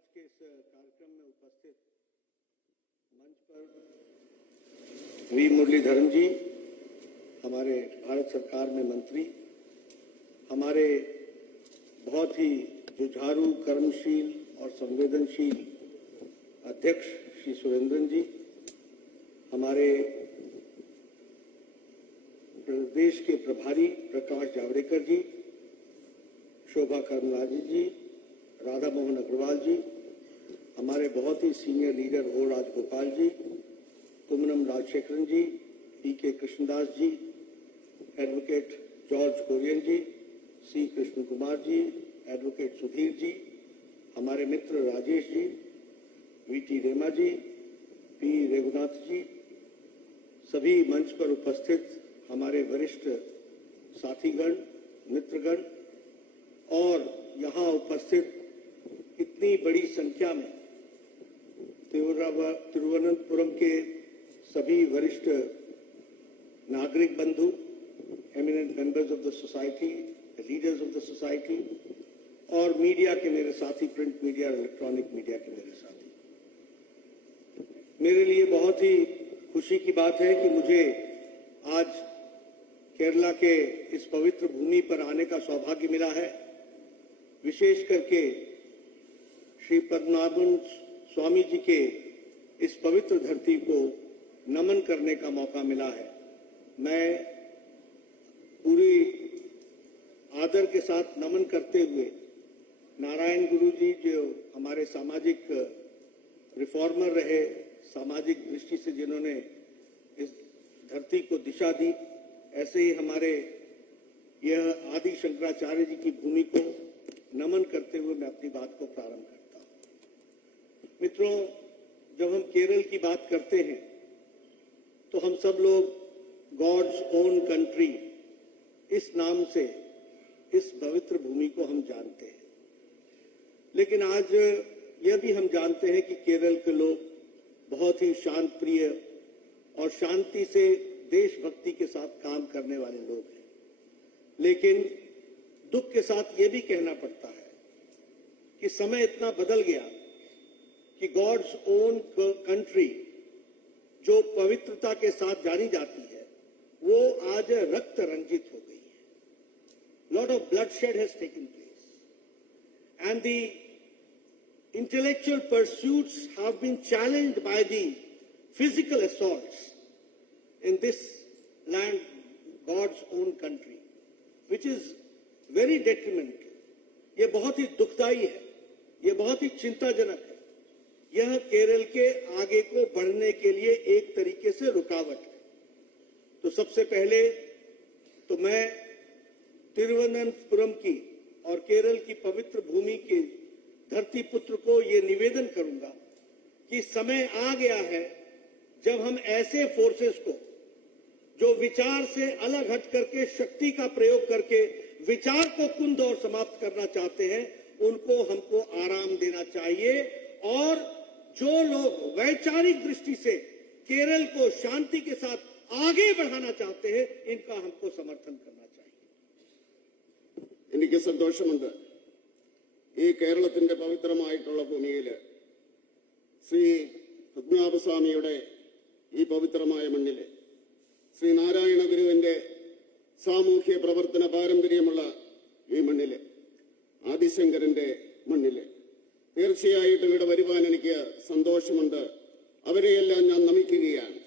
आज के इस कार्यक्रम में उपस्थित मंच पर वी मुरलीधरन जी, हमारे भारत सरकार में मंत्री, हमारे बहुत ही जुझारू, कर्मशील और संवेदनशील अध्यक्ष श्री सुरेंद्रन जी, हमारे प्रदेश के प्रभारी प्रकाश जावड़ेकर जी, शोभा करमलाजी जी, राधा मोहन अग्रवाल जी, हमारे बहुत ही सीनियर लीडर ओ राजगोपाल जी, कुमनम राजशेखरन जी, पी.के. कृष्णदास जी, एडवोकेट जॉर्ज कोरियन जी, सी कृष्ण कुमार जी, एडवोकेट सुधीर जी, हमारे मित्र राजेश जी, वी.टी. रेमा जी, पी. रघुनाथ जी, सभी मंच पर उपस्थित हमारे वरिष्ठ साथीगण, मित्रगण और यहाँ उपस्थित इतनी बड़ी संख्या में तिरुवनंतपुरम के सभी वरिष्ठ नागरिक बंधु, eminent members of the society, the leaders of the society और मीडिया के मेरे साथी, प्रिंट मीडिया और इलेक्ट्रॉनिक मीडिया के मेरे साथी, मेरे लिए बहुत ही खुशी की बात है कि मुझे आज केरला के इस पवित्र भूमि पर आने का सौभाग्य मिला है। विशेष करके श्री पद्मनाभन स्वामी जी के इस पवित्र धरती को नमन करने का मौका मिला है। मैं पूरी आदर के साथ नमन करते हुए नारायण गुरु जी, जो हमारे सामाजिक रिफॉर्मर रहे, सामाजिक दृष्टि से जिन्होंने इस धरती को दिशा दी, ऐसे ही हमारे यह आदि शंकराचार्य जी की भूमि को नमन करते हुए मैं अपनी बात को प्रारंभ करता हूं। मित्रों, जब हम केरल की बात करते हैं तो हम सब लोग गॉड्स ओन कंट्री इस नाम से इस पवित्र भूमि को हम जानते हैं, लेकिन आज यह भी हम जानते हैं कि केरल के लोग बहुत ही शांत प्रिय और शांति से देशभक्ति के साथ काम करने वाले लोग हैं। लेकिन दुख के साथ ये भी कहना पड़ता है कि समय इतना बदल गया कि गॉड्स ओन कंट्री जो पवित्रता के साथ जानी जाती है वो आज रक्त रंजित हो गई है। Lot of bloodshed has taken place and the intellectual pursuits have been challenged by the physical assaults in this land, God's own country, which is very detrimental. ये बहुत ही दुखदायी है, ये बहुत ही चिंताजनक है। यह केरल के आगे को बढ़ने के लिए एक तरीके से रुकावट है। तो सबसे पहले तो मैं तिरुवनंतपुरम की और केरल की पवित्र भूमि के धरती पुत्र को ये निवेदन करूंगा कि समय आ गया है जब हम ऐसे फोर्सेस को जो विचार से अलग हट करके शक्ति का प्रयोग करके विचार को कुंद और समाप्त करना चाहते हैं, उनको हमको आराम देना चाहिए। और जो लोग वैचारिक दृष्टि से केरल को शांति के साथ आगे बढ़ाना चाहते हैं, इनका हमको समर्थन करना चाहिए। എനിക്ക് സന്തോഷമുണ്ട് ഈ കേരളത്തിന്റെ പവിത്രമായിട്ടുള്ള ഭൂമിയിൽ ശ്രീ പത്മനാഭസ്വാമിയുടെ ഈ പവിത്രമായ മണ്ണിൽ ശ്രീ നാരായണ ഗുരുവിന്റെ സാമൂഹ്യ പ്രവർത്തന പാരമ്പര്യമുള്ള ഈ മണ്ണിൽ ആദിശങ്കരന്റെ മണ്ണിൽ തീർച്ചയായിട്ടും ഇവിടെ വരുവാൻ എനിക്ക് സന്തോഷമുണ്ട്. അവരെയെല്ലാം ഞാൻ നമിക്കുകയാണ്.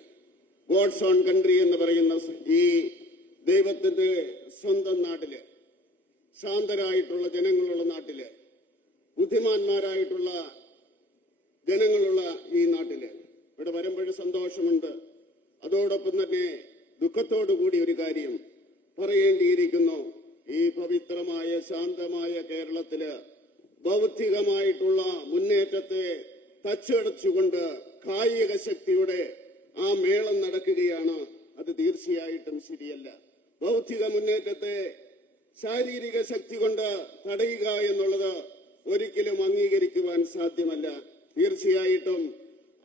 ഗോഡ്സ് ഓൺ കൺട്രി എന്ന് പറയുന്ന ഈ ദൈവത്തിന്റെ സ്വന്തം നാട്ടില്, ശാന്തരായിട്ടുള്ള ജനങ്ങളുള്ള നാട്ടില്, ബുദ്ധിമാന്മാരായിട്ടുള്ള ജനങ്ങളുള്ള ഈ നാട്ടില് ഇവിടെ വരുമ്പോൾ സന്തോഷമുണ്ട്. അതോടൊപ്പം തന്നെ ദുഃഖത്തോടുകൂടി ഒരു കാര്യം പറയേണ്ടിയിരിക്കുന്നു. ഈ പവിത്രമായ ശാന്തമായ കേരളത്തില് ബൗദ്ധികമായിട്ടുള്ള മുന്നേറ്റത്തെ തച്ചടച്ചുകൊണ്ട് കായിക ശക്തിയുടെ ആ മേളം നടക്കുകയാണ്. അത് തീർച്ചയായിട്ടും ശരിയല്ല. ബൗദ്ധിക മുന്നേറ്റത്തെ ശാരീരിക ശക്തി കൊണ്ട് തടയുക എന്നുള്ളത് ഒരിക്കലും അംഗീകരിക്കുവാൻ സാധ്യമല്ല. തീർച്ചയായിട്ടും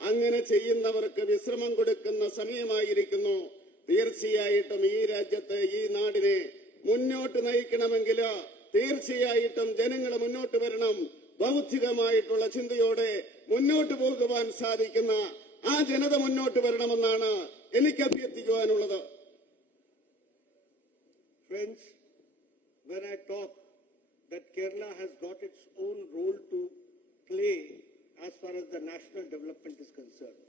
അങ്ങനെ ചെയ്യുന്നവർക്ക് വിശ്രമം കൊടുക്കുന്ന സമയമായിരിക്കുന്നു. തീർച്ചയായിട്ടും ഈ രാജ്യത്തെ, ഈ നാടിനെ മുന്നോട്ട് നയിക്കണമെങ്കിൽ തീർച്ചയായിട്ടും ജനങ്ങൾ മുന്നോട്ട് വരണം. ബൗദ്ധികമായിട്ടുള്ള ചിന്തയോടെ മുന്നോട്ട് പോകുവാൻ സാധിക്കുന്ന ആ ജനത മുന്നോട്ട് വരണമെന്നാണ് എനിക്ക് അഭ്യർത്ഥിക്കുവാനുള്ളത്. Friends, when I talk that Kerala has got its own role to play as far as the national development is concerned,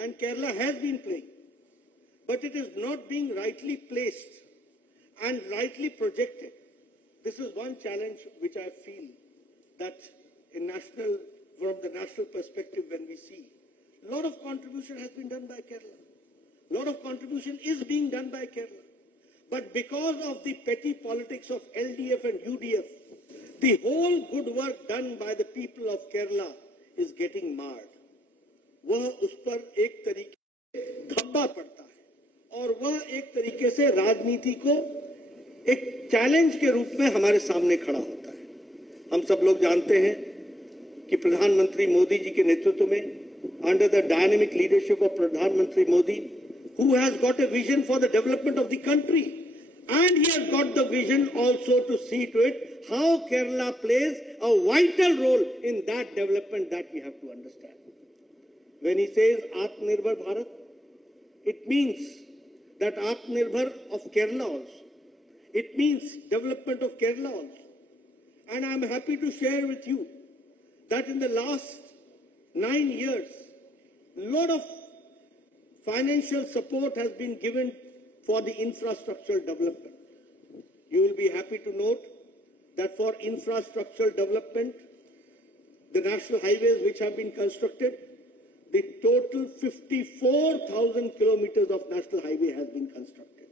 and Kerala has been playing, but it is not being rightly placed and rightly projected. This is one challenge which I feel that from the national perspective, when we see a lot of contribution has been done by Kerala, a lot of contribution is being done by Kerala. But because of the petty politics of LDF and UDF, the whole good work done by the people of Kerala is getting marred. वह उस पर एक तरीके से धब्बा पड़ता है और वह एक तरीके से राजनीति को एक चैलेंज के रूप में हमारे सामने खड़ा होता है. हम सब लोग जानते हैं कि प्रधानमंत्री मोदी जी के नेतृत्व में, under the dynamic leadership of प्रधानमंत्री Modi, who has got a vision for the development of the country, and he has got the vision also to see to it how Kerala plays a vital role in that development that we have to understand. When he says Atmanirbhar Bharat, it means that Atmanirbhar of Kerala also. It means development of Kerala also. And I am happy to share with you that in the last 9 years, a lot of financial support has been given for the infrastructural development. You will be happy to note that for infrastructural development, the national highways which have been constructed, the total 54,000 kilometers of national highway has been constructed,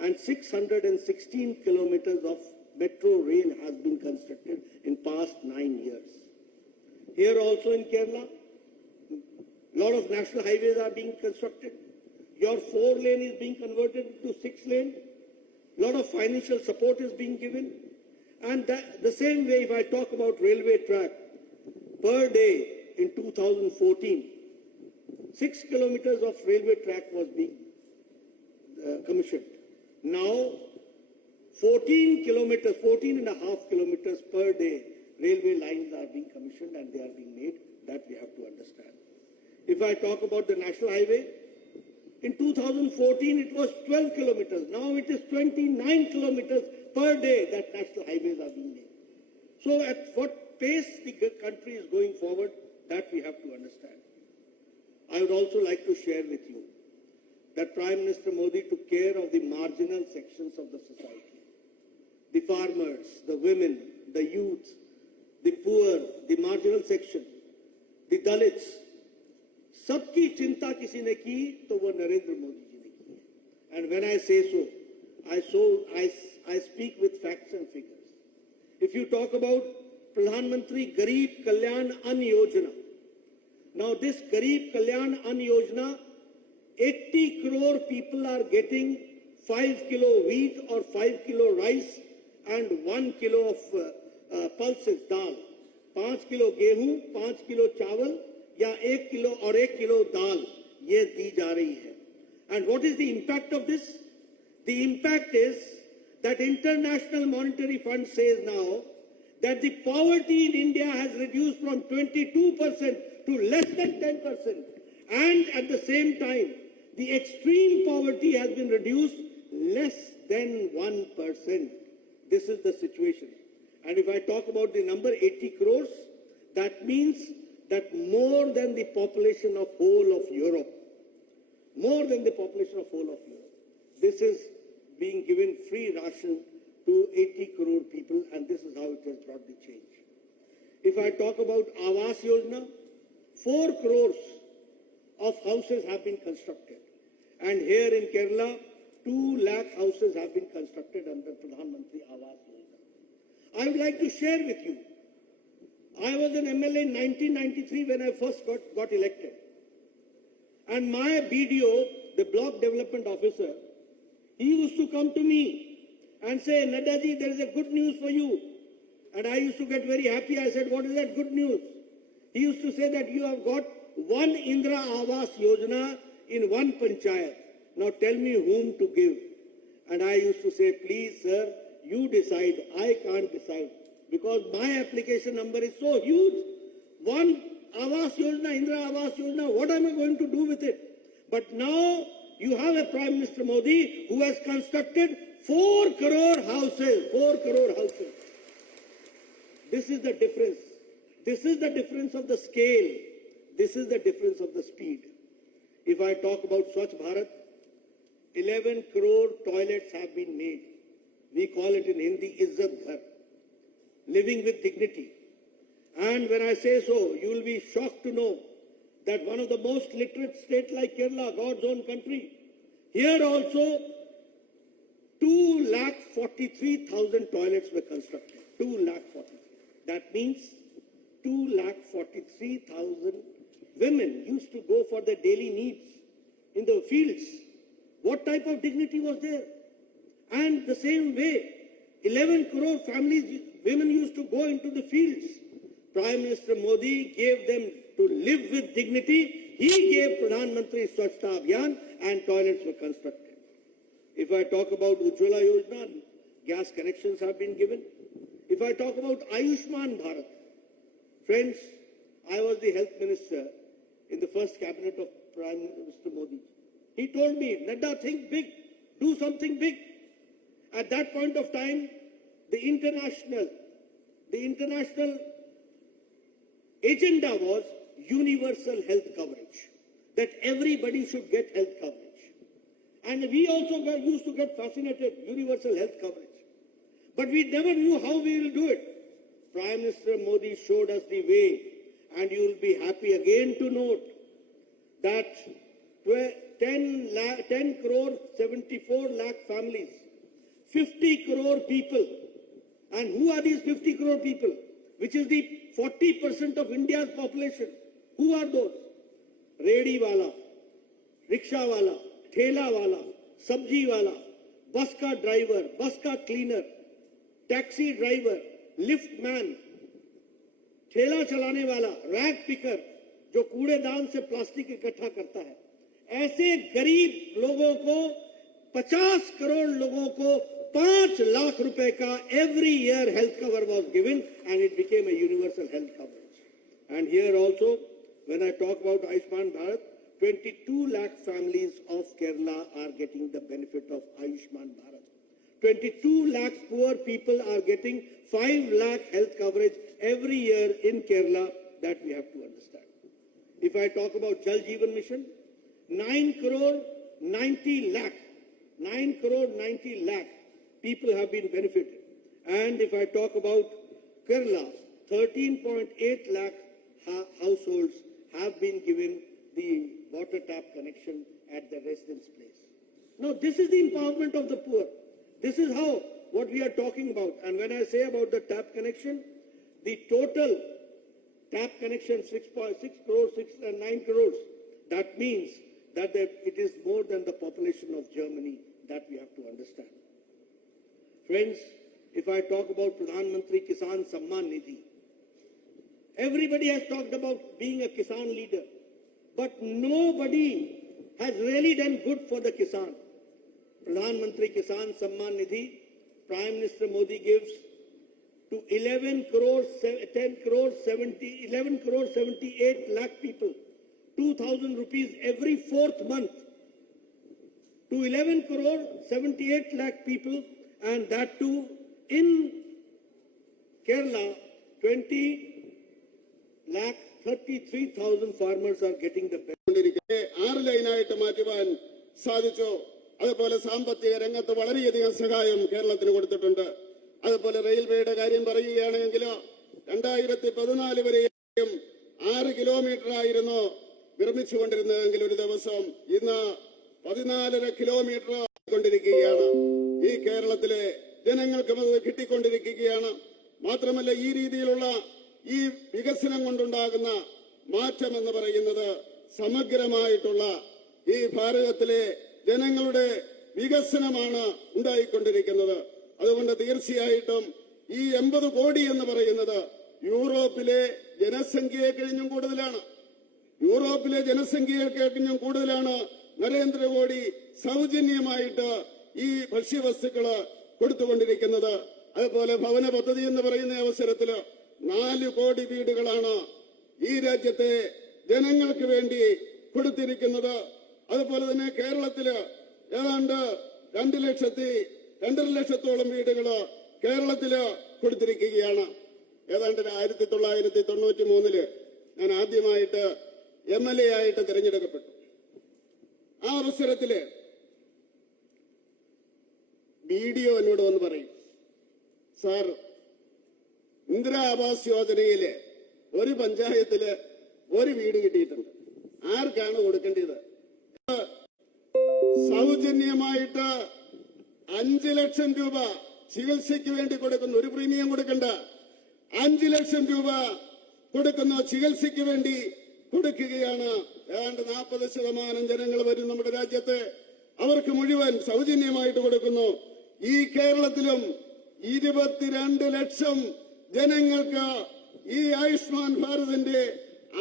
and 616 kilometers of metro rail has been constructed in past 9 years. Here also in Kerala, a lot of national highways are being constructed. Your 4-lane is being converted to 6-lane. A lot of financial support is being given. And the same way, if I talk about railway track, per day in 2014, 6 kilometers of railway track was being commissioned. Now, 14 and a half kilometers per day, railway lines are being commissioned and they are being made. That we have to understand. If I talk about the national highway, in 2014 it was 12 kilometers. Now it is 29 kilometers per day that national highways are being made. So at what pace the country is going forward, that we have to understand. I would also like to share with you that Prime Minister Modi took care of the marginal sections of the society. The farmers, the women, the youth, the poor, the marginal section, the Dalits, सबकी चिंता किसी ने की तो वो नरेंद्र मोदी जी ने की है. And when I say so, I speak with facts and figures. If you talk about Pradhan Mantri Garib Kalyan Ann Yojana, now this Garib Kalyan Ann Yojana, 80 crore people are getting 5 kilo wheat or 5 kilo rice and 1 kilo of pulses, dal. 5 kilo गेहूं, 5 kilo चावल या 1 किलो और 1 किलो दाल ये दी जा रही है. And what is the impact of this? The impact is that International Monetary Fund says now that the poverty in India has reduced from 22% to less than 10%. And at the same time, the extreme poverty has been reduced less than 1%. This is the situation. And if I talk about the number 80 crores, that means that more than the population of whole of Europe, this is being given free ration to 80 crore people, and this is how it has brought the change. If I talk about Awas Yojana, 4 crores of houses have been constructed, and here in Kerala, 2 lakh houses have been constructed under Pradhan Mantri Awas Yojana. I would like to share with you, I was an MLA in 1993 when I first got elected. And my BDO, the block development officer, he used to come to me and say, Nadda ji, there is a good news for you. And I used to get very happy. I said, what is that good news? He used to say that you have got 1 Indra Awas Yojana in 1 panchayat. Now tell me whom to give. And I used to say, please sir, you decide. I can't decide. because my application number is so huge. One Awas Yojana, Indra Awas Yojana, what am I going to do with it? But now you have a Prime Minister Modi who has constructed 4 crore houses. 4 crore houses. This is the difference. This is the difference of the scale. This is the difference of the speed. If I talk about Swachh Bharat, 11 crore toilets have been made. We call it in Hindi, Izzat Ghar. Living with dignity. And when I say so, you will be shocked to know that one of the most literate states like Kerala, God's own country, here also 2,43,000 toilets were constructed. 2,43,000. That means 2,43,000 women used to go for their daily needs in the fields. What type of dignity was there? And the same way, 11 crore families, women used to go into the fields. Prime Minister Modi gave them to live with dignity. He gave Pradhan Mantri Swachhta Abhiyan and toilets were constructed. If I talk about Ujjwala Yojana, gas connections have been given. If I talk about Ayushman Bharat, friends, I was the health minister in the first cabinet of Prime Minister Modi. He told me, Nadda, think big, do something big. At that point of time, the international agenda was universal health coverage, that everybody should get health coverage. And we also used to get fascinated, universal health coverage. But we never knew how we will do it. Prime Minister Modi showed us the way, and you will be happy again to note that 10 crore 74 lakh families, 50 crore people. And who are these 50 crore people? Which is the 40% of India's population. Who are those? Redi wala, rickshaw wala, thela wala, sabji wala, bus ka driver, bus ka cleaner, taxi driver, lift man, ठेला चलाने वाला, rag picker, जो कूड़ेदान से प्लास्टिक इकट्ठा करता है, ऐसे गरीब लोगों को 50 करोड़ लोगों को 5 लाख रुपए का every year health cover was given and it became a universal health coverage. And here also, when I talk about Ayushman Bharat, 22 lakh families of Kerala are getting the benefit of Ayushman Bharat. 22 lakh poor people are getting 5 lakh health coverage every year in Kerala. That we have to understand. If I talk about Jal Jeevan Mission, 9 crore 90 lakh people have been benefited. And if I talk about Kerala, 13.8 lakh households have been given the water tap connection at the residence place. Now, this is the empowerment of the poor. This is how, what we are talking about. And when I say about the tap connection, the total tap connection, 6 crores, 9 crores, that means that it is more than the population of Germany. That we have to understand. Friends, if I talk about Pradhan Mantri Kisan Samman Nidhi, everybody has talked about being a Kisan leader, but nobody has really done good for the Kisan. Pradhan Mantri Kisan Samman Nidhi, Prime Minister Modi gives to 11 crore 78 lakh people, 2,000 rupees every 4th month, to 11 crore 78 lakh people, and that too in Kerala, 20 lakh 33,000 farmers are getting the benefit. അതുപോലെ സാമ്പത്തിക രംഗത്ത് വളരെയധികം സഹായം കേരളത്തിന് കൊടുത്തിട്ടുണ്ട്. അതുപോലെ റെയിൽവേയുടെ കാര്യം പറയുകയാണെങ്കിൽ 2014 വരെയും 6 കിലോമീറ്റർ ആയിരുന്നു നിർമ്മിച്ചുകൊണ്ടിരുന്നതെങ്കിൽ ഒരു ദിവസം ഇന്ന് 14.5 കിലോമീറ്റർ കൊണ്ടിരിക്കുകയാണ്. ഈ കേരളത്തിലെ ജനങ്ങൾക്കും അത് കിട്ടിക്കൊണ്ടിരിക്കുകയാണ്. മാത്രമല്ല, ഈ രീതിയിലുള്ള ഈ വികസനം കൊണ്ടുണ്ടാകുന്ന മാറ്റം എന്ന് പറയുന്നത് സമഗ്രമായിട്ടുള്ള ഈ ഭാരതത്തിലെ ജനങ്ങളുടെ വികസനമാണ് ഉണ്ടായിക്കൊണ്ടിരിക്കുന്നത്. അതുകൊണ്ട് തീർച്ചയായിട്ടും ഈ 80 കോടി എന്ന് പറയുന്നത് യൂറോപ്പിലെ ജനസംഖ്യയെ കഴിഞ്ഞും കൂടുതലാണ്. യൂറോപ്പിലെ ജനസംഖ്യയെ കഴിഞ്ഞും കൂടുതലാണ് നരേന്ദ്രമോദി സൗജന്യമായിട്ട് ഈ ഭക്ഷ്യവസ്തുക്കള് കൊടുത്തുകൊണ്ടിരിക്കുന്നത്. അതുപോലെ ഭവന പദ്ധതി എന്ന് പറയുന്ന അവസരത്തില് 4 കോടി വീടുകളാണ് ഈ രാജ്യത്തെ ജനങ്ങൾക്ക് വേണ്ടി കൊടുത്തിരിക്കുന്നത്. അതുപോലെ തന്നെ കേരളത്തില് ഏതാണ്ട് 2 ലക്ഷത്തോളം വീടുകള് കേരളത്തില് കൊടുത്തിരിക്കുകയാണ്. ഏതാണ്ട് 1993 ഞാൻ ആദ്യമായിട്ട് MLA ആയിട്ട് തിരഞ്ഞെടുക്കപ്പെട്ടു. ആ അവസരത്തില് BDO എന്നോട് വന്ന് പറയും, സാർ, ഇന്ദിരാ ആവാസ് യോജനയില് ഒരു പഞ്ചായത്തില് ഒരു വീട് കിട്ടിയിട്ടുണ്ട്. ആർക്കാണ് കൊടുക്കേണ്ടത്? സൗജന്യമായിട്ട് 5 ലക്ഷം രൂപ ചികിത്സയ്ക്ക് വേണ്ടി കൊടുക്കുന്ന, ഒരു പ്രീമിയം കൊടുക്കണ്ട, 5 ലക്ഷം രൂപ കൊടുക്കുന്ന ചികിത്സയ്ക്ക് വേണ്ടി കൊടുക്കുകയാണ്. ഏതാണ്ട് 40% ജനങ്ങൾ വരും നമ്മുടെ രാജ്യത്ത്. അവർക്ക് മുഴുവൻ സൗജന്യമായിട്ട് കൊടുക്കുന്നു. ഈ കേരളത്തിലും 22 ലക്ഷം ജനങ്ങൾക്ക് ഈ ആയുഷ്മാൻ ഭാരതിന്റെ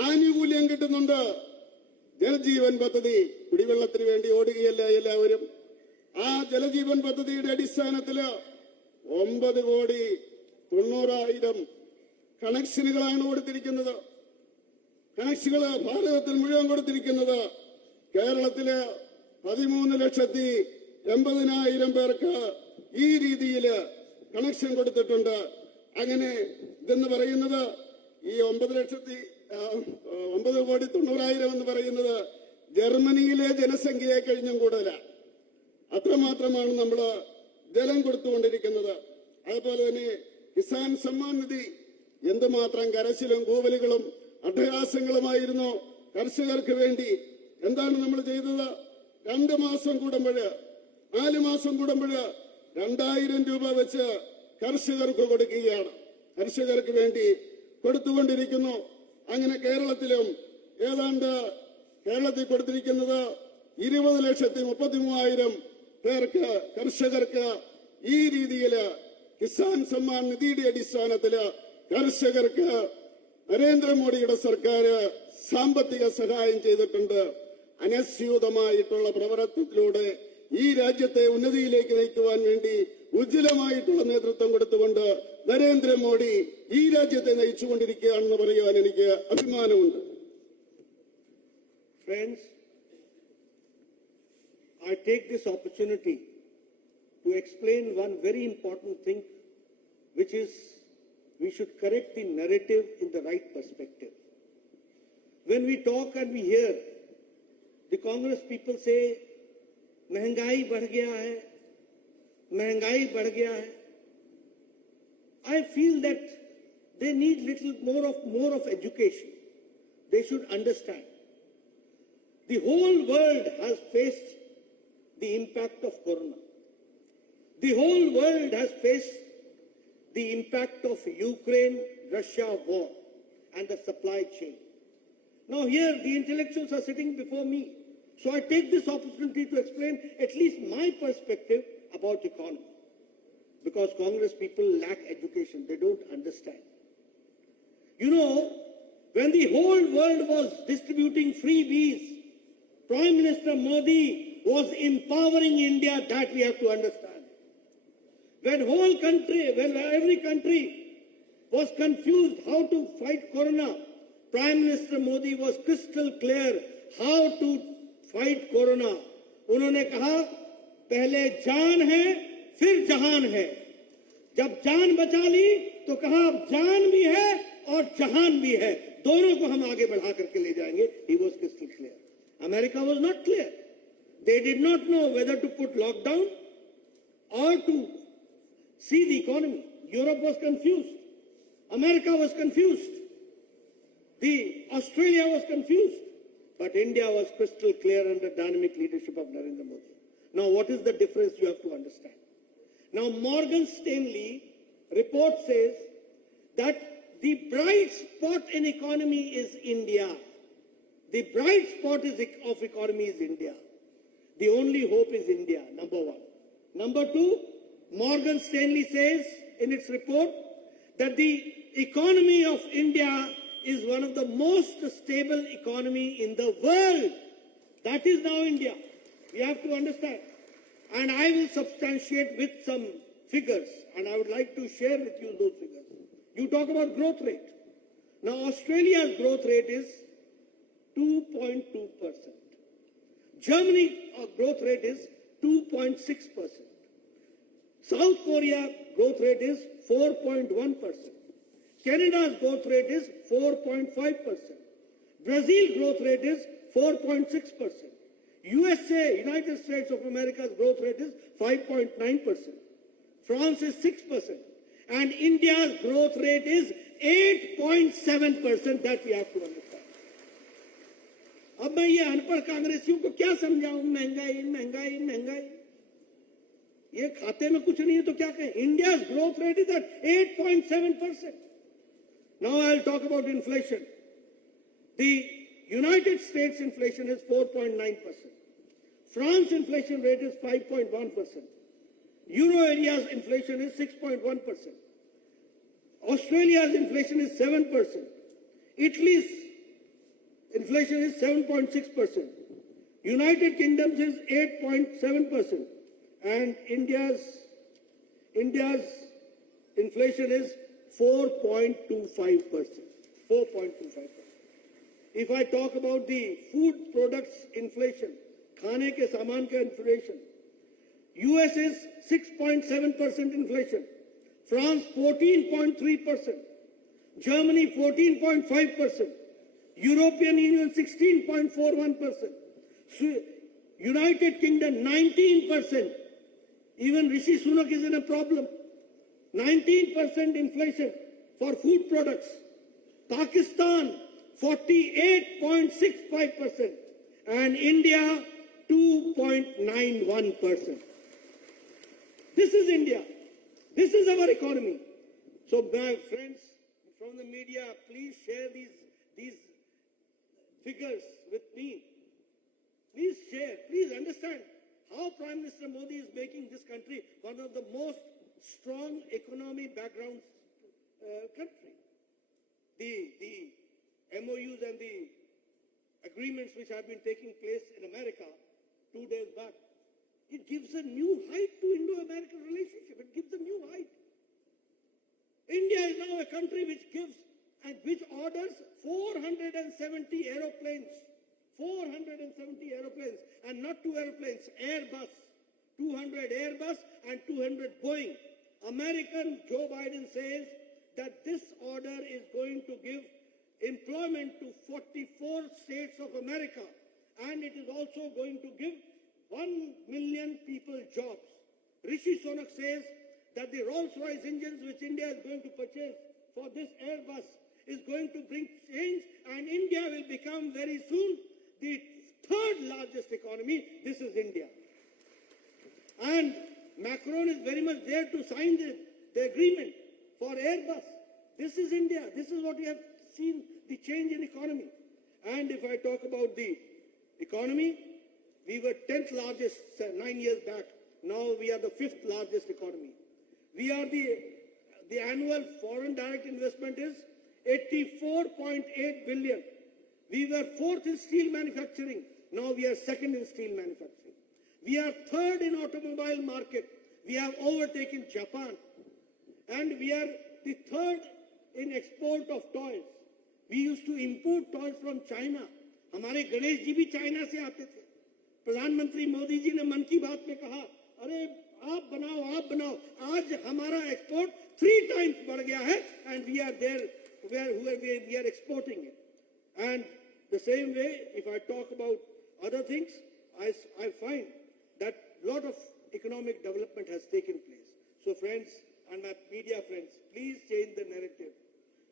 ആനുകൂല്യം കിട്ടുന്നുണ്ട്. ജലജീവൻ പദ്ധതി, കുടിവെള്ളത്തിന് വേണ്ടി ഓടുകയല്ല എല്ലാവരും. ആ ജലജീവൻ പദ്ധതിയുടെ അടിസ്ഥാനത്തില് 9,90,00,000 കണക്ഷനുകളാണ് കൊടുത്തിരിക്കുന്നത്. കണക്ഷനുകൾ ഭാരതത്തിൽ മുഴുവൻ കൊടുത്തിരിക്കുന്നത്. കേരളത്തില് 13,80,000 പേർക്ക് ഈ രീതിയിൽ കണക്ഷൻ കൊടുത്തിട്ടുണ്ട്. അങ്ങനെ ഇതെന്ന് പറയുന്നത് ഈ 9,90,00,000 എന്ന് പറയുന്നത് ജർമ്മനിയിലെ ജനസംഖ്യയെ കഴിഞ്ഞും കൂടുതലാണ്. അത്രമാത്രമാണ് നമ്മൾ ജലം കൊടുത്തുകൊണ്ടിരിക്കുന്നത്. അതുപോലെ തന്നെ കിസാൻ സമ്മാൻ നിധി എന്തുമാത്രം കരച്ചിലും കൂവലുകളും അട്ടഹാസങ്ങളുമായിരുന്നു കർഷകർക്ക് വേണ്ടി. എന്താണ് നമ്മൾ ചെയ്തത്? 2 മാസം കൂടുമ്പോഴ് 4 മാസം കൂടുമ്പോഴ് 2000 രൂപ വെച്ച് കർഷകർക്ക് കൊടുക്കുകയാണ്. കർഷകർക്ക് വേണ്ടി കൊടുത്തുകൊണ്ടിരിക്കുന്നു. അങ്ങനെ കേരളത്തിലും ഏതാണ്ട് കേരളത്തിൽ കൊടുത്തിരിക്കുന്നത് 20,33,000 പേർക്ക്, കർഷകർക്ക് ഈ രീതിയിൽ കിസാൻ സമ്മാൻ നിധിയുടെ അടിസ്ഥാനത്തില് കർഷകർക്ക് നരേന്ദ്രമോദിയുടെ സർക്കാർ സാമ്പത്തിക സഹായം ചെയ്തിട്ടുണ്ട്. അനസ്യൂതമായിട്ടുള്ള പ്രവർത്തനത്തിലൂടെ ഈ രാജ്യത്തെ ഉന്നതിയിലേക്ക് നയിക്കുവാൻ വേണ്ടി ഉജ്ജ്വലമായിട്ടുള്ള നേതൃത്വം കൊടുത്തുകൊണ്ട് നരേന്ദ്രമോദി ഈ രാജ്യത്തെ നയിച്ചുകൊണ്ടിരിക്കുകയാണെന്ന് പറയുവാൻ എനിക്ക് അഭിമാനമുണ്ട്. Friends, I take this opportunity to explain one very important thing, which is we should correct the narrative in the right perspective. When we talk and we hear the Congress people say, महंगाई बढ़ गया है, महंगाई बढ़ गया है, I feel that they need little more of education. They should understand. The whole world has faced the impact of Corona. The whole world has faced the impact of Ukraine-Russia war and the supply chain. Now here the intellectuals are sitting before me. So I take this opportunity to explain at least my perspective about economy. Because Congress people lack education. They don't understand. You know, when the whole world was distributing freebies, Prime Minister Modi was empowering India. That we have to understand. When every country was confused how to fight Corona, Prime Minister Modi was crystal clear how to fight Corona. उन्होंने कहा, पहले जान है फिर जहान है. जब जान बचा ली तो कहा अब जान भी है और जहान भी है, दोनों को हम आगे बढ़ा करके ले जाएंगे. He was crystal clear. America was not clear. They did not know whether to put lockdown or to see the economy. Europe was confused. America was confused. Australia was confused. But India was crystal clear under dynamic leadership of Narendra Modi. Now what is the difference you have to understand? Now Morgan Stanley report says that the bright spot in economy is India. The bright spot of economy is India. The only hope is India, number one. Number two, Morgan Stanley says in its report that the economy of India is one of the most stable economy in the world. That is now India. We have to understand. And I will substantiate with some figures, and I would like to share with you those figures. You talk about growth rate. Now, Australia's growth rate is 2.2%. Germany growth rate is 2.6%. South Korea growth rate is 4.1%. Canada's growth rate is 4.5%. Brazil growth rate is 4.6%. USA, United States of America's growth rate is 5.9%. France is 6%. And India's growth rate is 8.7%. That we have to understand. अब मैं ये अनपढ़ कांग्रेसियों को क्या समझाऊं? महंगाई महंगाई महंगाई, ये खाते में कुछ नहीं है तो क्या कहें? India's growth rate is at 8.7%. Now I'll talk about inflation. The United States inflation is 4.9%. France inflation rate is 5.1%. Euro area's inflation is 6.1%. Australia's inflation is 7%. Italy's inflation is 7.6%. United Kingdom's is 8.7%. And India's inflation is 4.25%. 4.25%. If I talk about the food products inflation, खाने के सामान का inflation, US is 6.7% inflation, France 14.3%, Germany 14.5%, European Union 16.41%, United Kingdom 19%. Even Rishi Sunak is in a problem. 19% inflation for food products. Pakistan 48.65% and India 2.91%. This is India. This is our economy. So my friends from the media, please share these figures with me. Please share, please understand how Prime Minister Modi is making this country one of the most strong economy background country. The MOUs and the agreements which have been taking place in America 2 days back, it gives a new height to Indo-American relationship. It gives a new height. India is now a country which gives and which orders 470 aeroplanes. 470 aeroplanes, and not 2 airplanes, Airbus. 200 Airbus and 200 Boeing. American Joe Biden says that this order is going to give employment to 44 states of America, and it is also going to give 1 million people jobs. Rishi Sunak says that the Rolls-Royce engines which India is going to purchase for this Airbus is going to bring change, and India will become very soon the third largest economy. This is India. And Macron is very much there to sign the agreement for Airbus. This is India. This is what we have seen, the change in economy. And if I talk about the economy, we were 10th largest 9 years back. Now we are the 5th largest economy. We are the annual foreign direct investment is 84.8 billion. We were 4th in steel manufacturing. Now we are 2nd in steel manufacturing. We are 3rd in automobile market. We have overtaken Japan. And we are the 3rd in export of toys. We used to import toys from China. हमारे गणेश जी भी चाइना से आते थे. प्रधानमंत्री मोदी जी ने मन की बात में कहा, अरे आप बनाओ. आज हमारा एक्सपोर्ट 3 times बढ़ गया है, and we are there where we are exporting it. And the same way, if I talk about other things, I find that a lot of economic development has taken place. So friends and my media friends, please change the narrative.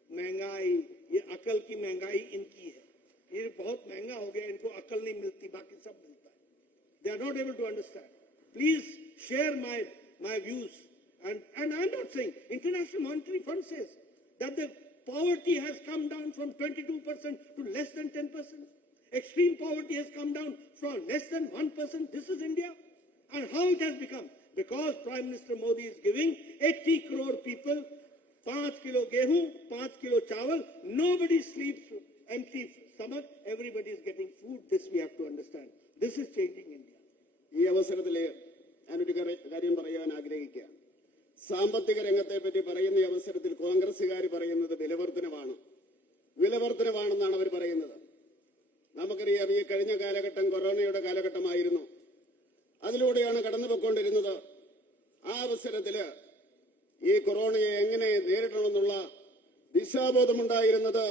महंगाई, ये अकल की महंगाई इनकी है. ये बहुत महंगा हो गया, इनको अकल नहीं मिलती, बाकी सब मिलता है. They are not able to understand. Please share my views. And I'm not saying, International Monetary Fund says that the poverty has come down from 22% to less than 10%. Extreme poverty has come down from less than 1%. This is India. And how it has become? Because Prime Minister Modi is giving 80 crore people 5 kilo gehu, 5 kilo chawal. Nobody sleeps empty stomach. Everybody is getting food. This we have to understand. This is changing India. ഈ അവസരത്തിൽ ഞാനൊരു കാര്യം പറയാൻ ആഗ്രഹിക്കുകയാണ്. വികസനത്തെ പറ്റി പറയുന്ന അവസരത്തിൽ കോൺഗ്രസുകാർ പറയുന്നത് വിലവർദ്ധനവാണെന്നാണ് അവർ പറയുന്നത്. നമുക്കറിയാം, ഈ കഴിഞ്ഞ കാലഘട്ടം കൊറോണയുടെ കാലഘട്ടമായിരുന്നു. അതിലൂടെയാണ് കടന്നുപോയിക്കൊണ്ടിരുന്നത്. ആ അവസരത്തില് ഈ കൊറോണയെ എങ്ങനെ നേരിടണമെന്നുള്ള ദിശാബോധമുണ്ടായിരുന്നത്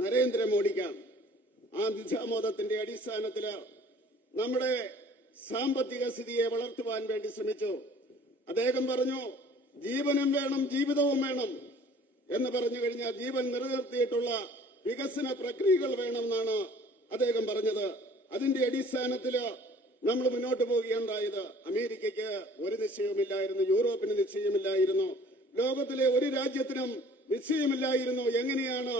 നരേന്ദ്രമോദിക്കാണ്. ആ ദിശാബോധത്തിന്റെ അടിസ്ഥാനത്തില് നമ്മുടെ സാമ്പത്തിക സ്ഥിതിയെ വളർത്തുവാൻ വേണ്ടി ശ്രമിച്ചു. അദ്ദേഹം പറഞ്ഞു, ജീവനും വേണം ജീവിതവും വേണം എന്ന് പറഞ്ഞു കഴിഞ്ഞാൽ ജീവൻ നിലനിർത്തിയിട്ടുള്ള വികസന പ്രക്രിയകൾ വേണമെന്നാണ് അദ്ദേഹം പറഞ്ഞത്. അതിന്റെ അടിസ്ഥാനത്തില് നമ്മൾ മുന്നോട്ട് പോവുകയുണ്ടായത്. അമേരിക്കയ്ക്ക് ഒരു നിശ്ചയവുമില്ലായിരുന്നു, യൂറോപ്പിന് നിശ്ചയമില്ലായിരുന്നു, ലോകത്തിലെ ഒരു രാജ്യത്തിനും നിശ്ചയമില്ലായിരുന്നു എങ്ങനെയാണ്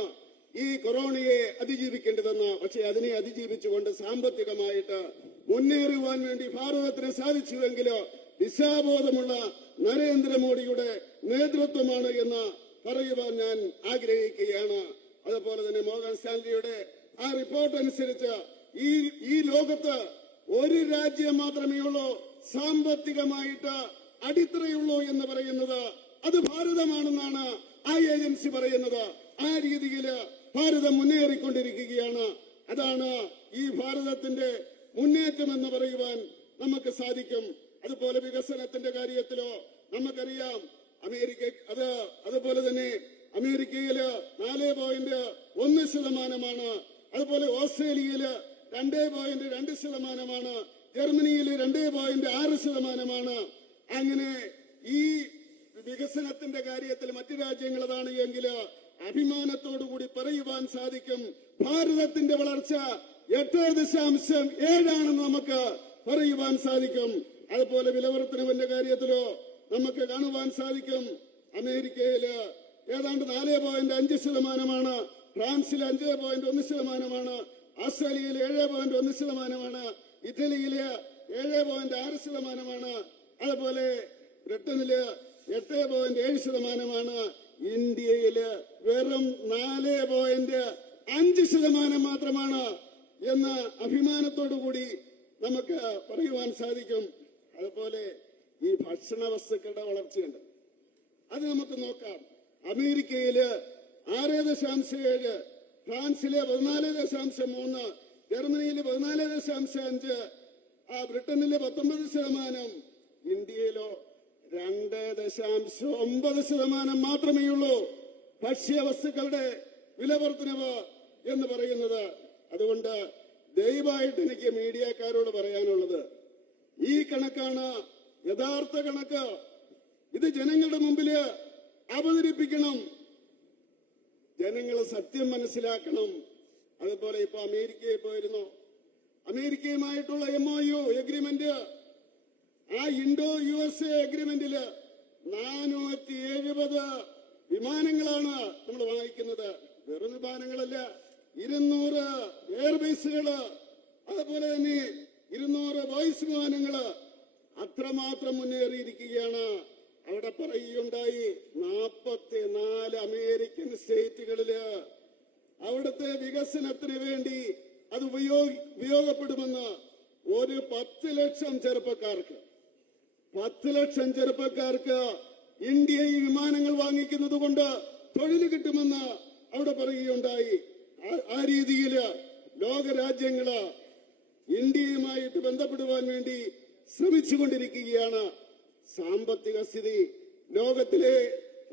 ഈ കൊറോണയെ അതിജീവിക്കേണ്ടതെന്ന്. പക്ഷെ അതിനെ അതിജീവിച്ചുകൊണ്ട് സാമ്പത്തികമായിട്ട് മുന്നേറുവാൻ വേണ്ടി ഭാരതത്തിന് സാധിച്ചുവെങ്കിലോ ദിശാബോധമുള്ള നരേന്ദ്രമോദിയുടെ നേതൃത്വമാണ് എന്ന് പറയുവാൻ ഞാൻ ആഗ്രഹിക്കുകയാണ്. അതുപോലെ തന്നെ മോർഗൻ സ്റ്റാൻലിയുടെ ആ റിപ്പോർട്ട് അനുസരിച്ച് ഈ ലോകത്ത് ഒരു രാജ്യം മാത്രമേ ഉള്ളൂ സാമ്പത്തികമായിട്ട് അടിത്തറയുള്ളൂ എന്ന് പറയുന്നത്, അത് ഭാരതമാണെന്നാണ് ആ ഏജൻസി പറയുന്നത്. ആ രീതിയിൽ ഭാരതം മുന്നേറിക്കൊണ്ടിരിക്കുകയാണ്. അതാണ് ഈ ഭാരതത്തിന്റെ മുന്നേറ്റം എന്ന് പറയുവാൻ നമുക്ക് സാധിക്കും. അതുപോലെ വികസനത്തിന്റെ കാര്യത്തിലോ നമുക്കറിയാം, അതുപോലെ തന്നെ അമേരിക്കയില് 4.1%, അതുപോലെ ഓസ്ട്രേലിയയില് 2.2%, ജർമ്മനിയില് 2.6%. അങ്ങനെ ഈ വികസനത്തിന്റെ കാര്യത്തിൽ മറ്റു രാജ്യങ്ങൾ അതാണ് എങ്കിൽ അഭിമാനത്തോടുകൂടി പറയുവാൻ സാധിക്കും, ഭാരതത്തിന്റെ വളർച്ച 8.7 നമുക്ക് പറയുവാൻ സാധിക്കും. അതുപോലെ വിലവർദ്ധനവിന്റെ കാര്യത്തിലോ നമുക്ക് കാണുവാൻ സാധിക്കും, അമേരിക്കയില് ഏതാണ്ട് 4.5%, ഫ്രാൻസിൽ 5.1%, ഓസ്ട്രേലിയയിൽ 7.1%, ഇറ്റലിയില് 7.6%, അതുപോലെ ബ്രിട്ടനില് 8.7%, ഇന്ത്യയില് വെറും 4.5% മാത്രമാണ് എന്ന് അഭിമാനത്തോടുകൂടി നമുക്ക് പറയുവാൻ സാധിക്കും. അതുപോലെ ഈ ഭക്ഷണ വസ്തുക്കളുടെ വളർച്ചയുണ്ട്, അത് നമുക്ക് നോക്കാം. അമേരിക്കയില് 6.7, ഫ്രാൻസിലെ 14.3, ജർമ്മനിയില് 14.5, ബ്രിട്ടനിലെ 19%, ഇന്ത്യയിലോ 2.9% മാത്രമേ ഉള്ളൂ ഭക്ഷ്യവസ്തുക്കളുടെ വിലവർദ്ധനവ് എന്ന് പറയുന്നത്. അതുകൊണ്ട് ദയവായിട്ട് എനിക്ക് മീഡിയക്കാരോട് പറയാനുള്ളത്, ഈ കണക്കാണ് യഥാർത്ഥ കണക്ക്. ഇത് ജനങ്ങളുടെ മുമ്പില് അവതരിപ്പിക്കണം, ജനങ്ങൾ സത്യം മനസ്സിലാക്കണം. അതുപോലെ ഇപ്പൊ അമേരിക്കയിൽ പോയിരുന്നു, അമേരിക്കയുമായിട്ടുള്ള MOU എഗ്രിമെന്റ്, ആ ഇൻഡോ USA എഗ്രിമെന്റില് 470 വിമാനങ്ങളാണ് നമ്മൾ വാങ്ങിക്കുന്നത്. വെറും വിമാനങ്ങളല്ല, 200 എയർബേസുകള്, അതുപോലെ തന്നെ 200 വോയിസ് വിമാനങ്ങള്, അത്രമാത്രം മുന്നേറിയിരിക്കുകയാണ്. അവിടെ പറയുകയുണ്ടായി, 44 അമേരിക്കൻ സ്റ്റേറ്റുകളില് അവിടുത്തെ വികസനത്തിന് വേണ്ടി അത് ഉപയോഗപ്പെടുമെന്ന്. ഒരു 10 ലക്ഷം ചെറുപ്പക്കാർക്ക് ഇന്ത്യയിൽ വിമാനങ്ങൾ വാങ്ങിക്കുന്നത് കൊണ്ട് തൊഴിൽ കിട്ടുമെന്ന് അവിടെ പറയുകയുണ്ടായി. ആ രീതിയിൽ ലോകരാജ്യങ്ങള് ഇന്ത്യയുമായിട്ട് ബന്ധപ്പെടുവാൻ വേണ്ടി ശ്രമിച്ചുകൊണ്ടിരിക്കുകയാണ്. സാമ്പത്തിക സ്ഥിതി ലോകത്തിലെ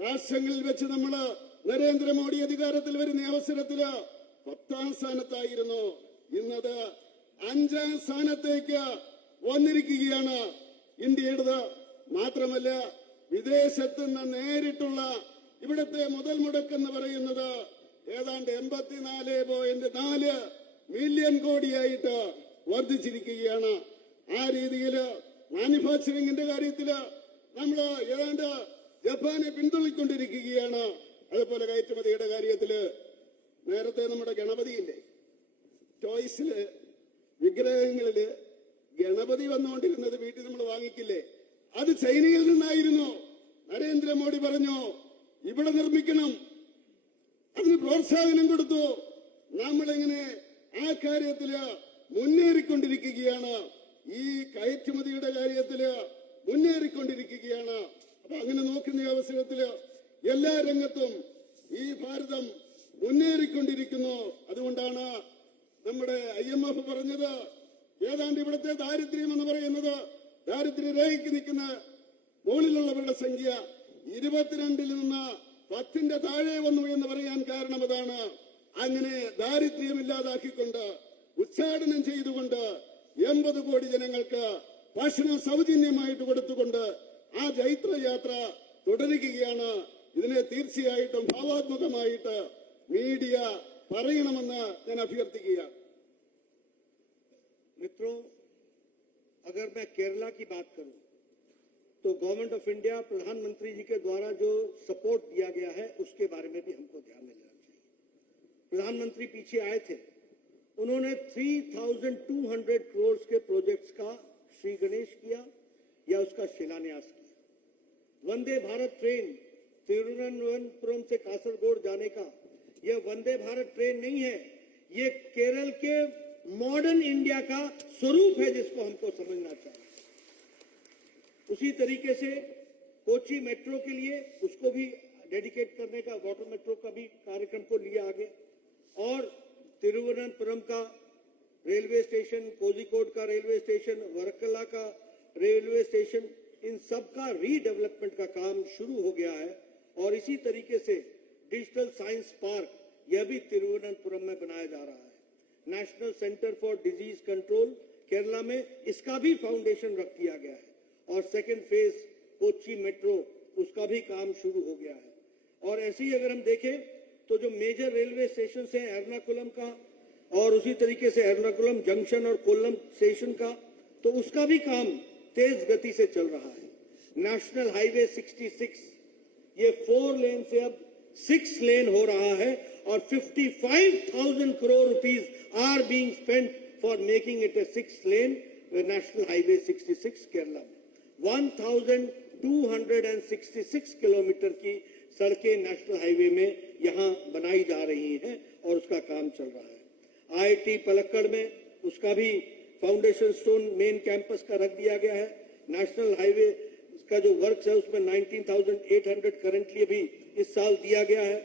രാഷ്ട്രങ്ങളിൽ വെച്ച് നമ്മള് നരേന്ദ്രമോദി അധികാരത്തിൽ വരുന്ന അവസരത്തില് 10ാം സ്ഥാനത്തായിരുന്നു, ഇന്നത് 5ാം സ്ഥാനത്തേക്ക് വന്നിരിക്കുകയാണ് ഇന്ത്യയുടേത്. മാത്രമല്ല, വിദേശത്ത് നിന്ന് നേരിട്ടുള്ള ഇവിടുത്തെ മുതൽ മുടക്കെന്ന് പറയുന്നത് ഏതാണ്ട് 84.4 മില്യൺ കോടിയായിട്ട് വർദ്ധിച്ചിരിക്കുകയാണ്. ആ രീതിയിൽ മാനുഫാക്ചറിംഗിന്റെ കാര്യത്തില് നമ്മൾ ഏതാണ്ട് ജപ്പാനെ പിന്തുണയ്ക്കൊണ്ടിരിക്കുകയാണ്. അതുപോലെ കയറ്റുമതിയുടെ കാര്യത്തില് നേരത്തെ നമ്മുടെ ഗണപതിയില്ലേ, ടോയ്സില് വിഗ്രഹങ്ങളില് ഗണപതി വന്നുകൊണ്ടിരുന്നത് വീട്ടിൽ നമ്മൾ വാങ്ങിക്കില്ലേ, അത് ചൈനയിൽ നിന്നായിരുന്നു. നരേന്ദ്രമോദി പറഞ്ഞു ഇവിടെ നിർമ്മിക്കണം, അതിന് പ്രോത്സാഹനം കൊടുത്തു. നമ്മളിങ്ങനെ ആ കാര്യത്തില് മുന്നേറിക്കൊണ്ടിരിക്കുകയാണ്. ഈ കയറ്റുമതിയുടെ കാര്യത്തില് മുന്നേറിക്കൊണ്ടിരിക്കുകയാണ്. അപ്പൊ അങ്ങനെ നോക്കുന്ന അവസരത്തില് എല്ലാ രംഗത്തും ഈ ഭാരതം മുന്നേറിക്കൊണ്ടിരിക്കുന്നു. അതുകൊണ്ടാണ് നമ്മുടെ IMF പറഞ്ഞത് ഏതാണ്ട് ഇവിടുത്തെ ദാരിദ്ര്യം എന്ന് പറയുന്നത് ദാരിദ്ര്യരേഖയ്ക്ക് നിൽക്കുന്ന മുകളിലുള്ളവരുടെ സംഖ്യ 22-ൽ നിന്ന് 10-ന്റെ താഴെ വന്നു എന്ന് പറയാൻ കാരണം അതാണ്. അങ്ങനെ ദാരിദ്ര്യമില്ലാതാക്കിക്കൊണ്ട് ഉച്ചാടനം ചെയ്തുകൊണ്ട് 80 കോടി ജനങ്ങൾക്ക് ഭക്ഷണം സൗജന്യമായിട്ട് കൊടുത്തുകൊണ്ട് ആ ജൈത്രയാത്ര തുടരുകയാണ്. ഇതിനെ തീർച്ചയായിട്ടും ഭാവാത്മകമായിട്ട് മീഡിയ പറയണമെന്ന് ഞാൻ അഭ്യർത്ഥിക്കുകയാണ്. मित्रों, अगर मैं केरला की बात करूं तो गवर्नमेंट ऑफ इंडिया प्रधानमंत्री जी के द्वारा जो सपोर्ट दिया गया है उसके बारे में भी हमको ध्यान में लेना चाहिए. प्रधानमंत्री पीछे आए थे, उन्होंने 3200 करोड़ के प्रोजेक्ट्स का श्री गणेश किया या उसका शिलान्यास किया. वंदे भारत ट्रेन तिरुवनंतपुरम से कासरगोड जाने का यह वंदे भारत ट्रेन नहीं है, ये केरल के मॉडर्न इंडिया का स्वरूप है जिसको हमको समझना चाहिए. उसी तरीके से कोची मेट्रो के लिए उसको भी डेडिकेट करने का, वाटर मेट्रो का भी कार्यक्रम को लिया आगे. और तिरुवनंतपुरम का रेलवे स्टेशन, कोझिकोड का रेलवे स्टेशन, वर्कला का रेलवे स्टेशन, इन सब का रीडेवलपमेंट का काम शुरू हो गया है. और इसी तरीके से डिजिटल साइंस पार्क यह भी तिरुवनंतपुरम में बनाया जा रहा है. National centre for disease control Kerala में इसका भी फाउंडेशन रख दिया गया है. और सेकेंड फेज कोची मेट्रो उसका भी काम शुरू हो गया है. और ऐसे ही अगर हम देखें तो जो मेजर रेलवे स्टेशन है एर्नाकुलम का और उसी तरीके से एर्नाकुलम जंक्शन और कोल्लम स्टेशन का, तो उसका भी काम तेज गति से चल रहा है. नेशनल हाईवे 66 ये 4 लेन से अब 6 लेन हो रहा है और 55,000 crore rupees are being spent for making it a 6 lane national highway 66 Kerala में. 1266 किलोमीटर की सड़कें नेशनल हाईवे में यहां बनाई जा रही हैं और उसका काम चल रहा है. IIT पलक्कड़ में उसका भी फाउंडेशन स्टोन मेन कैंपस का रख दिया गया है. नेशनल हाईवे का जो वर्क है उसमें 19,800 करंटली भी इस साल दिया गया है.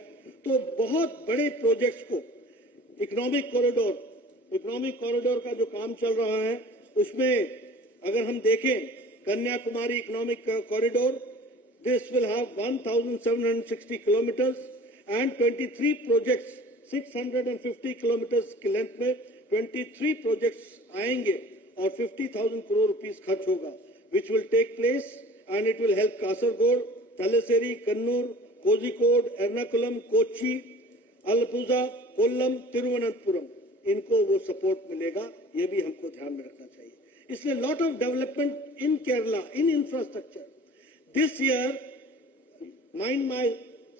तो बहुत बड़े प्रोजेक्ट्स को इकोनॉमिक कॉरिडोर का जो काम चल रहा है उसमें अगर हम देखें Kanyakumari economic corridor, this will have 1,760 kilometers and 23 projects 650 kilometers की लेंथ में 23 projects आएंगे और 50,000 करोड़ रुपीस खर्च होगा, which will take place and it will help Kasaragod, तलेसेरी, कन्नूर, कोझिकोड, एर्नाकुलम, कोची, अलपुजा, कोल्लम, तिरुवनंतपुरम, इनको वो सपोर्ट मिलेगा. ये भी हमको ध्यान में रखना चाहिए. इसलिए lot of development in Kerala in infrastructure. This year, mind my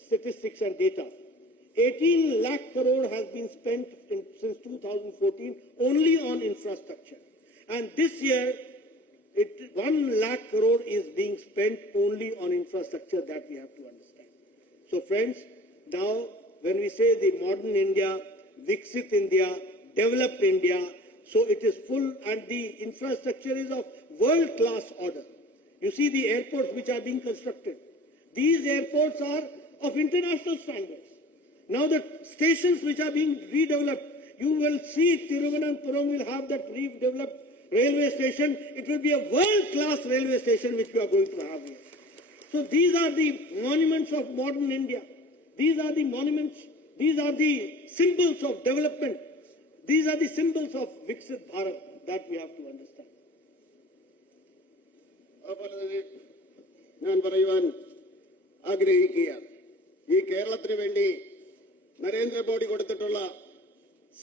statistics and data, 18 lakh crore has been spent since 2014 only on infrastructure. And this year, 1 lakh crore is being spent only on infrastructure, that we have to understand. So friends, now when we say the modern India, Viksit India, developed India, so it is full and the infrastructure is of world-class order. You see the airports which are being constructed. These airports are of international standards. Now the stations which are being redeveloped, you will see Thiruvananthapuram will have that redeveloped railway station. It will be a world-class railway station which we are going to have here. So these are the monuments of modern India. These are the monuments, these are the symbols of development. These are the symbols of Viksit Bharat that we have to understand. അതുപോലെ തന്നെ ഞാൻ പറയുവാൻ ആഗ്രഹിക്കുകയാണ്, ഈ കേരളത്തിന് വേണ്ടി നരേന്ദ്രമോദി കൊടുത്തിട്ടുള്ള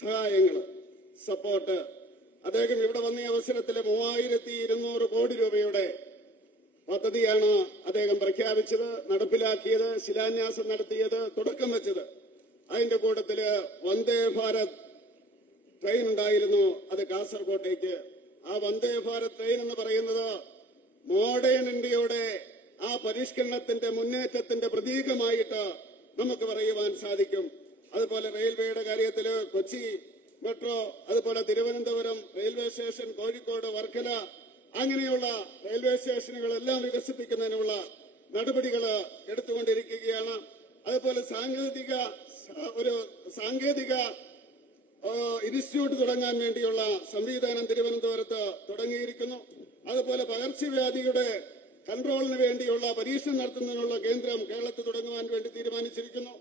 സഹായങ്ങൾ, സപ്പോർട്ട്, അദ്ദേഹം ഇവിടെ വന്ന അവസരത്തിൽ 3200 കോടി രൂപയുടെ പദ്ധതിയാണ് അദ്ദേഹം പ്രഖ്യാപിച്ചത്, നടപ്പിലാക്കിയത്, ശിലാന്യാസം നടത്തിയത്, തുടക്കം വെച്ചത്. അതിന്റെ കൂട്ടത്തില് വന്ദേ ഭാരത് ട്രെയിൻ ഉണ്ടായിരുന്നു, അത് കാസർകോട്ടേക്ക്. ആ വന്ദേ ഭാരത് ട്രെയിൻ എന്ന് പറയുന്നത് മോഡേൺ ഇന്ത്യയുടെ ആ പരിഷ്കരണത്തിന്റെ മുന്നേറ്റത്തിന്റെ പ്രതീകമായിട്ട് നമുക്ക് പറയുവാൻ സാധിക്കും. അതുപോലെ റെയിൽവേയുടെ കാര്യത്തില് കൊച്ചി മെട്രോ, അതുപോലെ തിരുവനന്തപുരം റെയിൽവേ സ്റ്റേഷൻ, കോഴിക്കോട്, വർക്കല, അങ്ങനെയുള്ള റെയിൽവേ സ്റ്റേഷനുകളെല്ലാം വികസിപ്പിക്കുന്നതിനുള്ള നടപടികൾ എടുത്തുകൊണ്ടിരിക്കുകയാണ്. അതുപോലെ ഒരു സാങ്കേതിക ഇൻസ്റ്റിറ്റ്യൂട്ട് തുടങ്ങാൻ വേണ്ടിയുള്ള സംവിധാനം തിരുവനന്തപുരത്ത് തുടങ്ങിയിരിക്കുന്നു. അതുപോലെ പകർച്ചവ്യാധിയുടെ കൺട്രോളിന് വേണ്ടിയുള്ള പരീക്ഷണം നടത്തുന്നതിനുള്ള കേന്ദ്രം കേരളത്തിൽ തുടങ്ങുവാൻ വേണ്ടി തീരുമാനിച്ചിരിക്കുന്നു.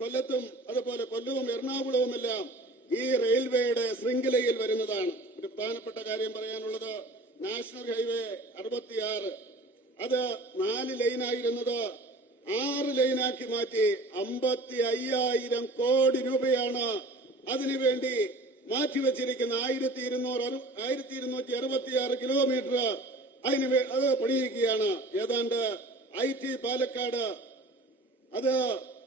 കൊല്ലത്തും അതുപോലെ കൊല്ലവും എറണാകുളവുമെല്ലാം ഈ റെയിൽവേയുടെ ശൃംഖലയിൽ വരുന്നതാണ്. ഒരു പ്രധാനപ്പെട്ട കാര്യം പറയാനുള്ളത്, നാഷണൽ ഹൈവേ 66 അത് 4 ലൈനായിരുന്നത് 6 ലൈനാക്കി മാറ്റി 55,000 കോടി രൂപയാണ് അതിനുവേണ്ടി മാറ്റിവെച്ചിരിക്കുന്ന. 1266 കിലോമീറ്റർ അത് പണിയുകയാണ്. ഏതാണ്ട് IT പാലക്കാട്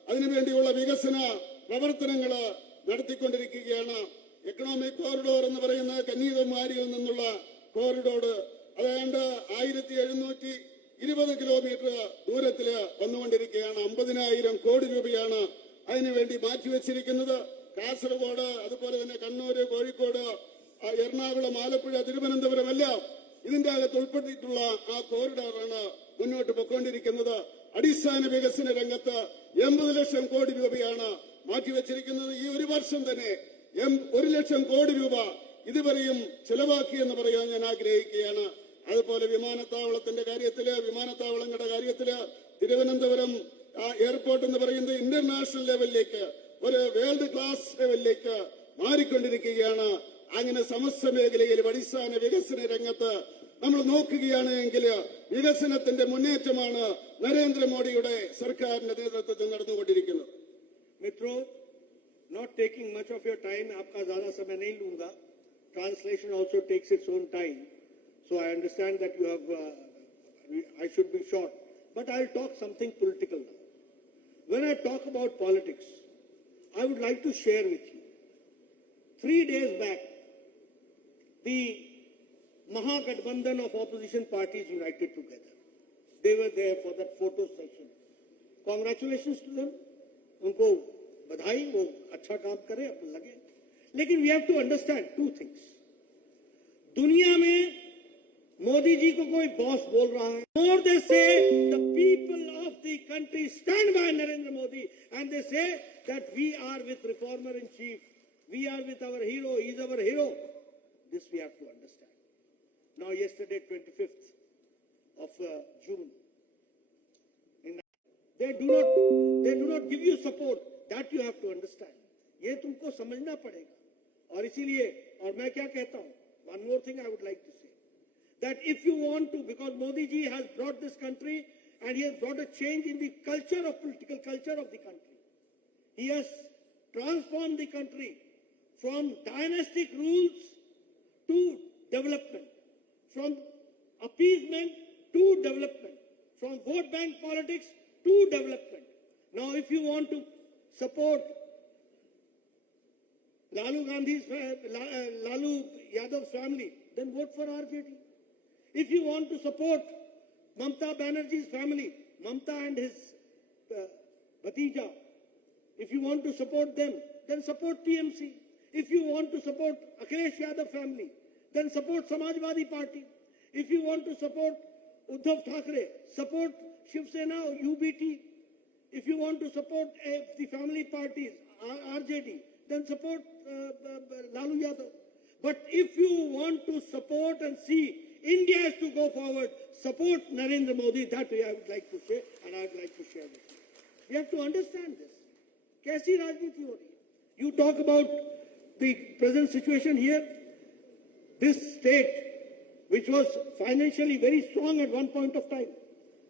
അതിനുവേണ്ടിയുള്ള വികസന പ്രവർത്തനങ്ങൾ നടത്തിക്കൊണ്ടിരിക്കുകയാണ്. എക്കണോമിക് കോറിഡോർ എന്ന് പറയുന്ന കന്യാകുമാരിയിൽ നിന്നുള്ള കോറിഡോർ അതാണ്ട് 1720 കിലോമീറ്റർ ദൂരത്തിൽ വന്നുകൊണ്ടിരിക്കുകയാണ്. 50,000 കോടി രൂപയാണ് അതിനുവേണ്ടി മാറ്റിവെച്ചിരിക്കുന്നത്. കാസർഗോഡ്, അതുപോലെ തന്നെ കണ്ണൂര്, കോഴിക്കോട്, എറണാകുളം, ആലപ്പുഴ, തിരുവനന്തപുരം എല്ലാം ഇതിന്റെ അകത്ത് ഉൾപ്പെടുത്തിയിട്ടുള്ള ആ കോറിഡോറാണ് മുന്നോട്ട് പോയിക്കൊണ്ടിരിക്കുന്നത്. അടിസ്ഥാന വികസന രംഗത്ത് 80 ലക്ഷം കോടി രൂപയാണ് മാറ്റിവെച്ചിരിക്കുന്നത്. ഈ ഒരു വർഷം തന്നെ 1 ലക്ഷം കോടി രൂപ ഇതുവരെയും ചെലവാക്കിയെന്ന് പറയാൻ ഞാൻ ആഗ്രഹിക്കുകയാണ്. അതുപോലെ വിമാനത്താവളങ്ങളുടെ കാര്യത്തില് തിരുവനന്തപുരം എയർപോർട്ട് എന്ന് പറയുന്നത് ഇന്റർനാഷണൽ ലെവലിലേക്ക്, ഒരു വേൾഡ് ക്ലാസ് ലെവലിലേക്ക് മാറിക്കൊണ്ടിരിക്കുകയാണ്. അങ്ങനെ സമസ്ത മേഖലയിൽ അടിസ്ഥാന വികസന രംഗത്ത് നമ്മൾ നോക്കുകയാണ് എങ്കിൽ വികസനത്തിന്റെ മുന്നേറ്റമാണ് നരേന്ദ്രമോദിയുടെ സർക്കാരിന്റെ നേതൃത്വത്തിൽ നടന്നുകൊണ്ടിരിക്കുന്നത്. मित्रों, not taking much of your time, आपका ज़्यादा समय नहीं लूंगा. Translation also takes its own time, so I understand that you have. I should be short, but I'll talk something political now. When I talk about politics, I would like to share with you. 3 days back, the Mahagathbandhan of opposition parties united together. They were there for that photo session. Congratulations to them. उनको बधाई, वो अच्छा काम करे, अपन लगे. लेकिन we have to understand two things. दुनिया में मोदी जी को कोई बॉस बोल रहा है, or they say the people of the country stand by Narendra Modi and they say that we are with reformer in chief, we are with our hero, he is our hero. This we have to understand. Now yesterday 25th of June, they do not give you support. That you have to understand. ये तुमको समझना पड़ेगा. और इसीलिए, और मैं क्या कहता हूं, one more thing I would like to say, that if you want to, because Modi ji has brought this country and he has brought a change in the culture of political culture of the country. He has transformed the country from dynastic rules to development, from appeasement to development, from vote bank politics to development. Now, if you want to support Lalu Yadav's family, then vote for RJD. If you want to support Mamta Banerjee's family, Mamta and his Bhatija, if you want to support them, then support TMC. If you want to support Akhilesh Yadav family, then support Samajwadi Party. If you want to support Uddhav Thackeray, support Shiv Sena or UBT. If you want to support the family parties, RJD, then support Lalu Yadav. But if you want to support and see India has to go forward, support Narendra Modi. That way I would like to say, and I would like to share with you. We have to understand this. कैसी राजनीति हो रही है? You talk about the present situation here. This state, which was financially very strong at one point of time,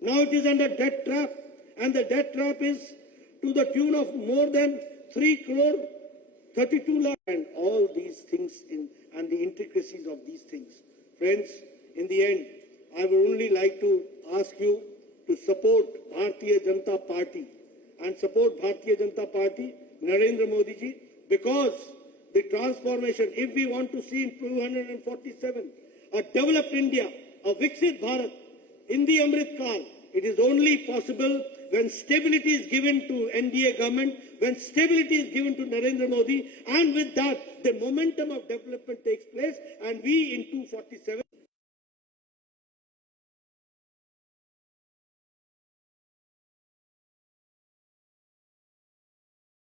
now it is under debt trap. And the debt trap is to the tune of more than 3,32 lakh, and all these things and the intricacies of these things. Friends, in the end, I would only like to ask you to support Bharatiya Janata Party and support Bharatiya Janata Party, Narendra Modi ji, because the transformation, if we want to see in 247 a developed India, a Viksit Bharat in the Amrit Kal, it is only possible when stability is given to NDA government, when stability is given to Narendra Modi, and with that, the momentum of development takes place, and we in 247